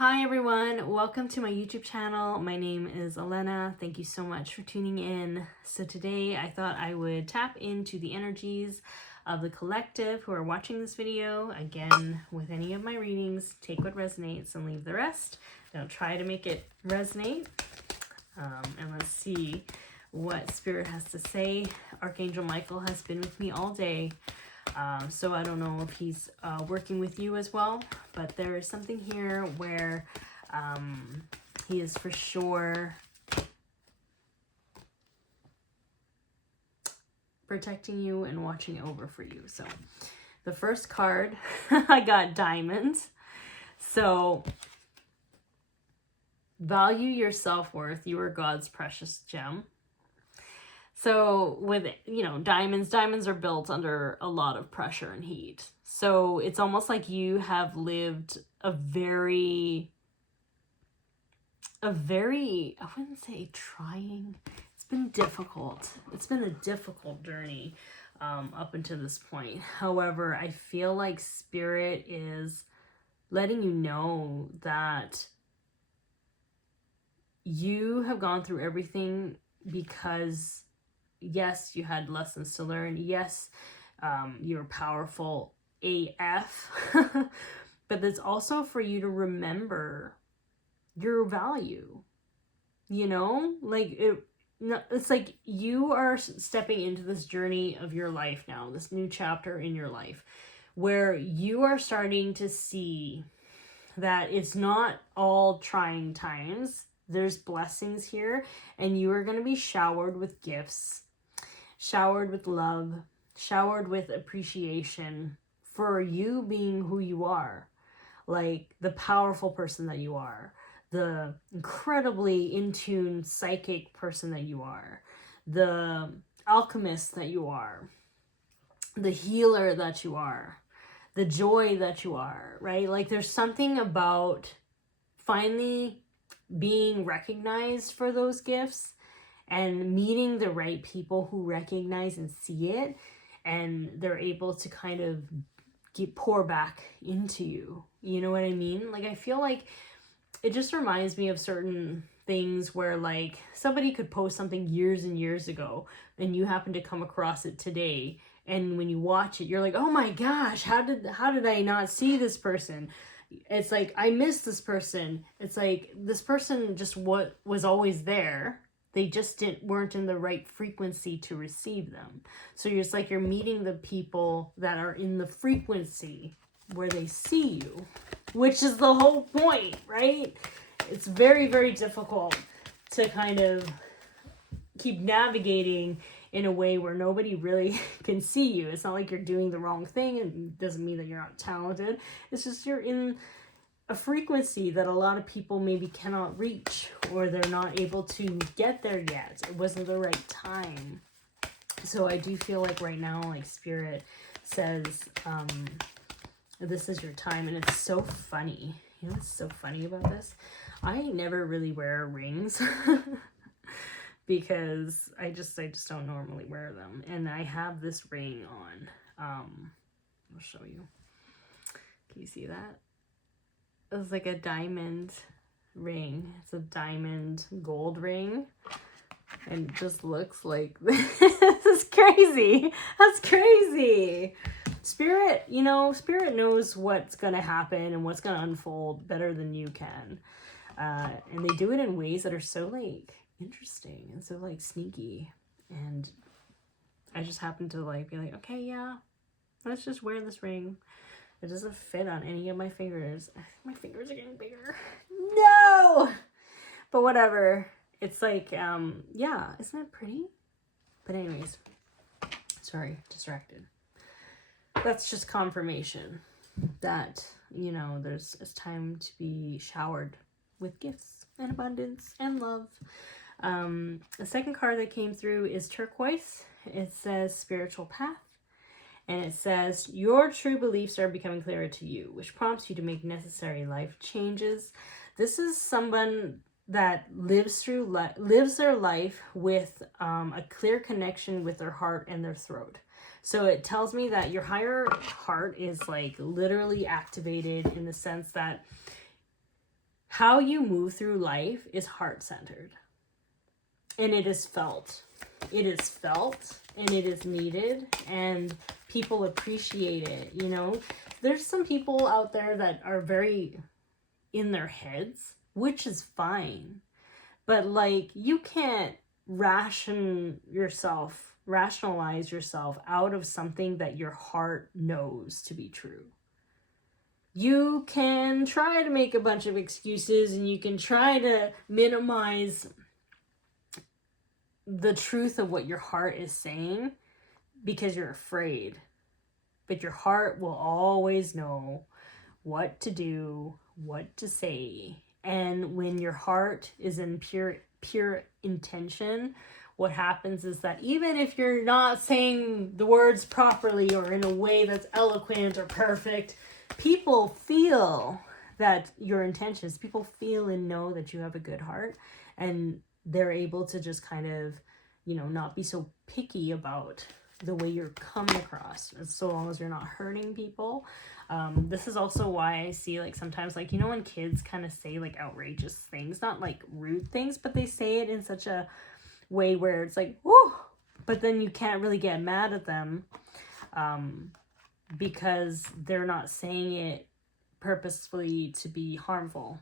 Hi everyone, welcome to my YouTube channel. My name is Ellena. Thank you so much for tuning in. So today I thought I would tap into the energies of the collective who are watching this video. Again, with any of my readings, take what resonates and leave the rest. Don't try to make it resonate. And let's see what Spirit has to say. Archangel Michael has been with me all day. So I don't know if he's working with you as well, but there is something here where he is for sure protecting you and watching over for you. So the first card, I got diamonds. So value your self-worth. You are God's precious gem. So with, diamonds are built under a lot of pressure and heat. So it's almost like you have lived a very, I wouldn't say trying. It's been difficult. It's been a difficult journey up until this point. However, I feel like Spirit is letting you know that you have gone through everything because yes, you had lessons to learn. Yes, you're powerful AF. But it's also for you to remember your value. It's like you are stepping into this journey of your life now, this new chapter in your life, where you are starting to see that it's not all trying times. There's blessings here, and you are going to be showered with gifts, showered with love, showered with appreciation for you being who you are, like the powerful person that you are, the incredibly in tune psychic person that you are, the alchemist that you are, the healer that you are, the joy that you are, right? Like there's something about finally being recognized for those gifts and meeting the right people who recognize and see it, and they're able to kind of pour back into you. You know what I mean? Like I feel like it just reminds me of certain things where like somebody could post something years and years ago and you happen to come across it today, and when you watch it you're like, oh my gosh, how did I not see this person? It's like I missed this person. It's like this person just was always there. They just weren't in the right frequency to receive them. So you're meeting the people that are in the frequency where they see you, which is the whole point, right? It's very, very difficult to kind of keep navigating in a way where nobody really can see you. It's not like you're doing the wrong thing, and it doesn't mean that you're not talented. It's just you're in a frequency that a lot of people maybe cannot reach, or they're not able to get there yet. It wasn't the right time. So I do feel like right now, like Spirit says, this is your time. And it's so funny. You know what's so funny about this? I never really wear rings because I just don't normally wear them. And I have this ring on. I'll show you. Can you see that? It's like a diamond ring. It's a diamond gold ring. And it just looks like this. This is crazy. That's crazy. Spirit, Spirit knows what's going to happen and what's going to unfold better than you can. And they do it in ways that are so like interesting and so like sneaky. And I just happen to like be like, okay, yeah, let's just wear this ring. It doesn't fit on any of my fingers. My fingers are getting bigger. No! But whatever. It's like, yeah, isn't that pretty? But anyways, sorry, distracted. That's just confirmation that, it's time to be showered with gifts and abundance and love. The second card that came through is turquoise. It says spiritual path. And it says, your true beliefs are becoming clearer to you, which prompts you to make necessary life changes. This is someone that lives their life with a clear connection with their heart and their throat. So it tells me that your higher heart is like literally activated in the sense that how you move through life is heart-centered. And it is felt. It is felt and it is needed, and people appreciate it, you know? There's some people out there that are very in their heads, which is fine. But like, you can't rationalize yourself out of something that your heart knows to be true. You can try to make a bunch of excuses and you can try to minimize the truth of what your heart is saying because you're afraid. But your heart will always know what to do, what to say. And when your heart is in pure intention, what happens is that even if you're not saying the words properly or in a way that's eloquent or perfect, people feel that your intentions, people feel and know that you have a good heart, and they're able to just kind of, you know, not be so picky about the way you're coming across, as so long as you're not hurting people. This is also why I see, like, sometimes, like, you know, when kids kind of say like outrageous things, not like rude things, but they say it in such a way where it's like, whoo, but then you can't really get mad at them because they're not saying it purposefully to be harmful.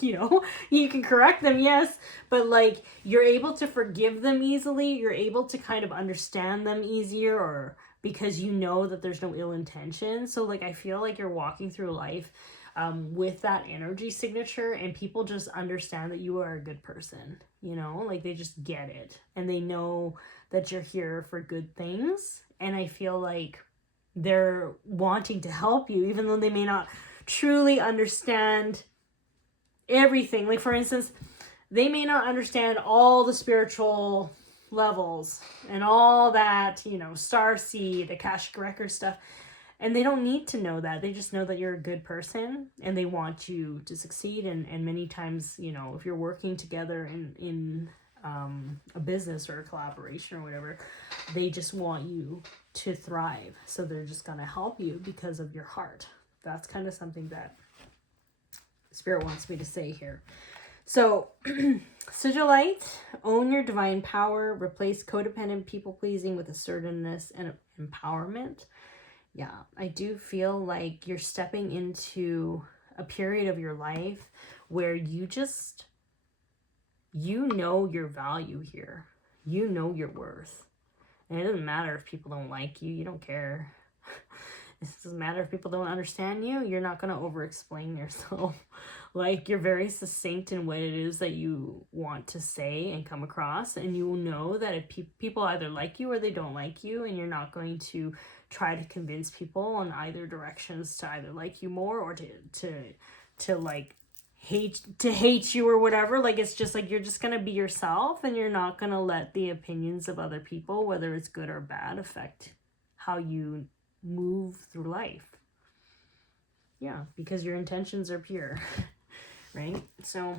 You know, you can correct them, yes, but like, you're able to forgive them easily. You're able to kind of understand them easier, or because you know that there's no ill intention. So like, I feel like you're walking through life with that energy signature, and people just understand that you are a good person, you know, like they just get it and they know that you're here for good things. And I feel like they're wanting to help you, even though they may not truly understand everything. Like, for instance, they may not understand all the spiritual levels and all that, you know, starseed, Akashic record stuff, and they don't need to know that. They just know that you're a good person and they want you to succeed. And many times, you know, if you're working together in a business or a collaboration or whatever, they just want you to thrive, so they're just gonna help you because of your heart. That's kind of something that Spirit wants me to say here. So, Sigilite, own your divine power, replace codependent people-pleasing with assertiveness and empowerment. Yeah, I do feel like you're stepping into a period of your life where you know your value here. You know your worth. And it doesn't matter if people don't like you. You don't care. It doesn't matter if people don't understand you. You're not going to over-explain yourself. Like, you're very succinct in what it is that you want to say and come across. And you will know that if people either like you or they don't like you, and you're not going to try to convince people in either directions to either like you more or to like hate you or whatever. Like, it's just like, you're just going to be yourself, and you're not going to let the opinions of other people, whether it's good or bad, affect how you move through life. Yeah, because your intentions are pure. Right? So,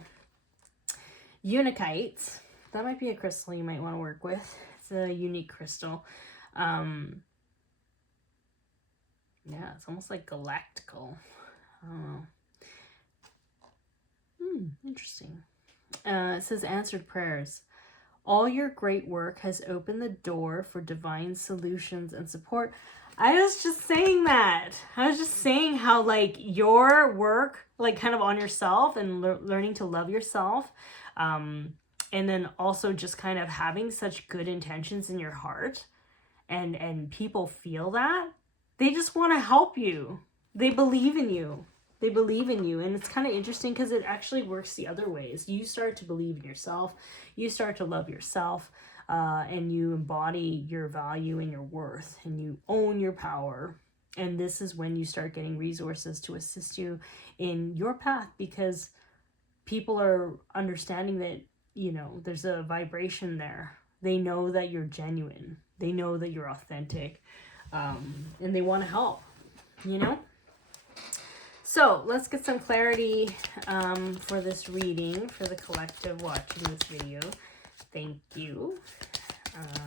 Unikite, that might be a crystal you might want to work with. It's a unique crystal. Yeah, it's almost like galactical. I don't know. Interesting. It says answered prayers. All your great work has opened the door for divine solutions and support. I was just saying that. I was just saying how, like, your work, like, kind of on yourself and learning to love yourself, and then also just kind of having such good intentions in your heart, and people feel that. They just want to help you. They believe in you. They believe in you. And it's kind of interesting because it actually works the other ways. You start to believe in yourself. You start to love yourself. And you embody your value and your worth, and you own your power. And this is when you start getting resources to assist you in your path, because people are understanding that, you know, there's a vibration there. They know that you're genuine. They know that you're authentic, and they want to help, you know? So let's get some clarity for this reading for the collective watching this video. Thank you.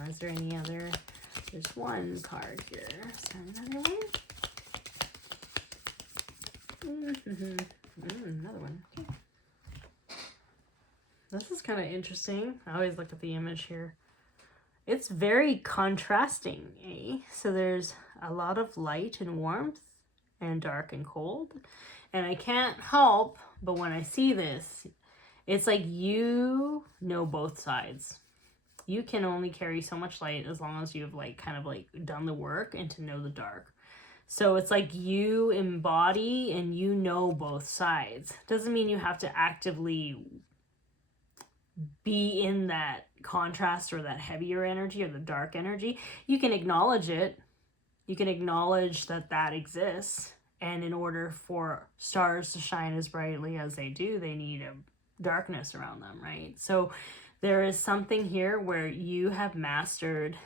Is there any other? There's one card here. Is there another one? Another one. Okay. This is kind of interesting. I always look at the image here. It's very contrasting, eh? So there's a lot of light and warmth and dark and cold. And I can't help but when I see this, it's like you know both sides. You can only carry so much light as long as you've like kind of like done the work and to know the dark. So it's like you embody and you know both sides. Doesn't mean you have to actively be in that contrast or that heavier energy or the dark energy. You can acknowledge it. You can acknowledge that that exists. And in order for stars to shine as brightly as they do, they need a darkness around them, right? So there is something here where you have mastered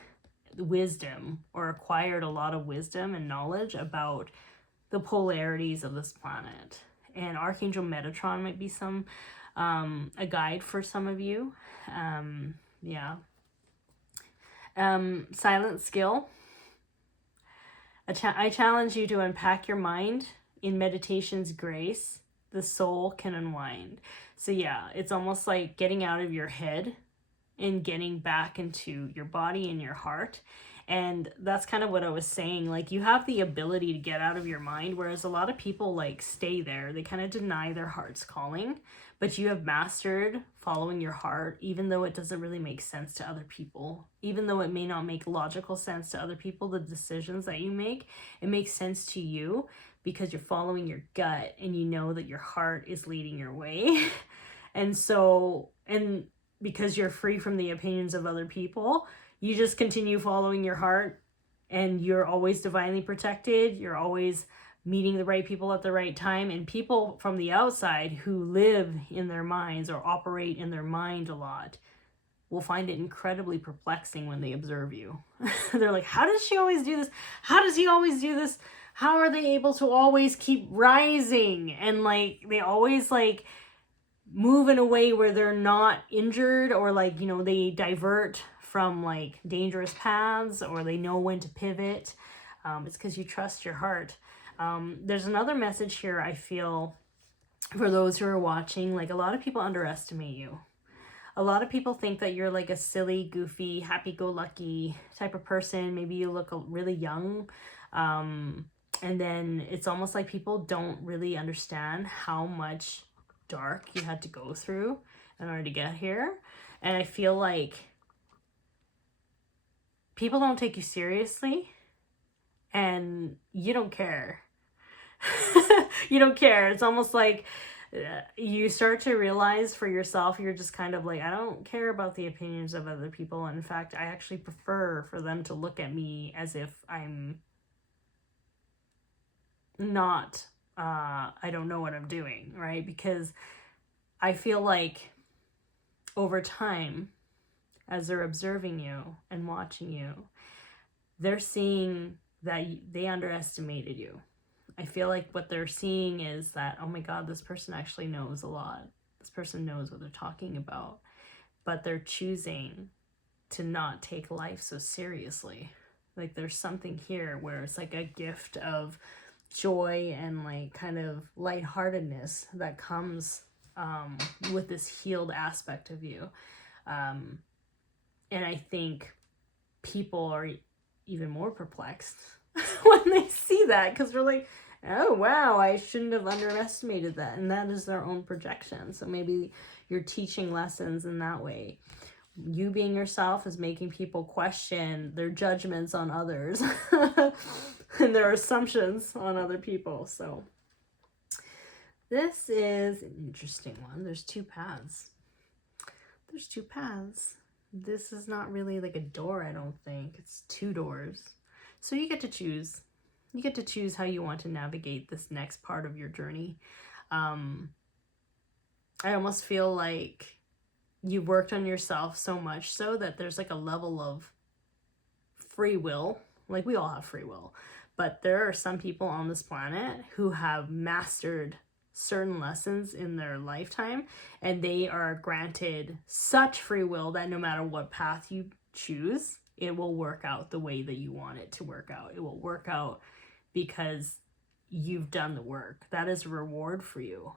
wisdom or acquired a lot of wisdom and knowledge about the polarities of this planet. And Archangel Metatron might be a guide for some of you. Silent skill. I challenge you to unpack your mind. In meditation's grace, the soul can unwind. So yeah, it's almost like getting out of your head and getting back into your body and your heart. And that's kind of what I was saying. Like, you have the ability to get out of your mind, whereas a lot of people like stay there. They kind of deny their heart's calling, but you have mastered following your heart, even though it doesn't really make sense to other people, even though it may not make logical sense to other people. The decisions that you make, it makes sense to you because you're following your gut and you know that your heart is leading your way. And because you're free from the opinions of other people, you just continue following your heart, and you're always divinely protected. You're always meeting the right people at the right time. And people from the outside who live in their minds or operate in their mind a lot will find it incredibly perplexing when they observe you. They're like, how does she always do this? How does he always do this? How are they able to always keep rising? And like, they always like move in a way where they're not injured, or like, you know, they divert from like dangerous paths, or they know when to pivot. It's because you trust your heart. There's another message here I feel for those who are watching. Like, a lot of people underestimate you. A lot of people think that you're like a silly, goofy, happy-go-lucky type of person. Maybe you look really young. And then it's almost like people don't really understand how much dark you had to go through in order to get here. And I feel like people don't take you seriously, and you don't care. You don't care. It's almost like you start to realize for yourself, you're just kind of like, I don't care about the opinions of other people. In fact, I actually prefer for them to look at me as if I'm not, I don't know what I'm doing, right? Because I feel like over time, as they're observing you and watching you, they're seeing that they underestimated you. I feel like what they're seeing is that, oh my God, this person actually knows a lot. This person knows what they're talking about, but they're choosing to not take life so seriously. Like, there's something here where it's like a gift of joy and like kind of lightheartedness that comes with this healed aspect of you. And I think people are even more perplexed when they see that, because they're like, oh wow, I shouldn't have underestimated that. And that is their own projection. So maybe you're teaching lessons in that way. You being yourself is making people question their judgments on others and their assumptions on other people. So this is an interesting one. There's two paths. This is not really like a door, I don't think. It's two doors. So you get to choose. You get to choose how you want to navigate this next part of your journey. I almost feel like you worked on yourself so much so that there's like a level of free will. Like, we all have free will. But there are some people on this planet who have mastered certain lessons in their lifetime, and they are granted such free will that no matter what path you choose, it will work out the way that you want it to work out. It will work out because you've done the work. That is a reward for you.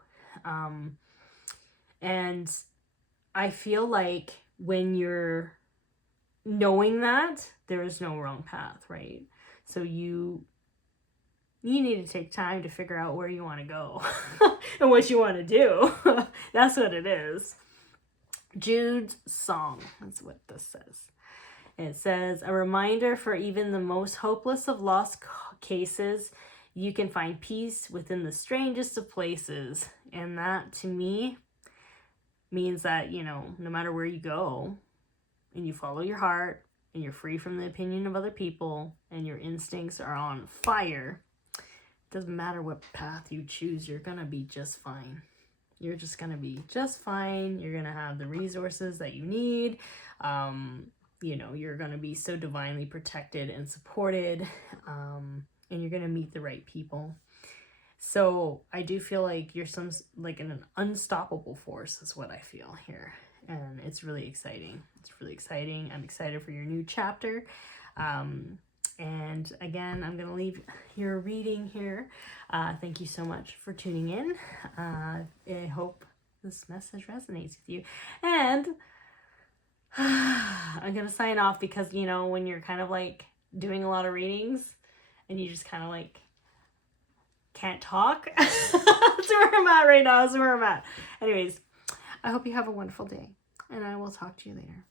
And I feel like when you're knowing that, there is no wrong path, right? So you need to take time to figure out where you want to go and what you want to do. That's what it is. Jude's song. That's what this says. And it says, a reminder for even the most hopeless of lost cases, you can find peace within the strangest of places. And that, to me, means that, you know, no matter where you go and you follow your heart and you're free from the opinion of other people and your instincts are on fire, it doesn't matter what path you choose, you're gonna be just fine. You're just gonna be just fine. You're gonna have the resources that you need. You know, you're gonna be so divinely protected and supported, and you're gonna meet the right people. So I do feel like you're an unstoppable force is what I feel here. And it's really exciting. It's really exciting. I'm excited for your new chapter. And again, I'm going to leave your reading here. Thank you so much for tuning in. I hope this message resonates with you. And I'm going to sign off because, you know, when you're kind of like doing a lot of readings and you just kind of like can't talk. That's where I'm at right now. That's where I'm at. Anyways, I hope you have a wonderful day, and I will talk to you later.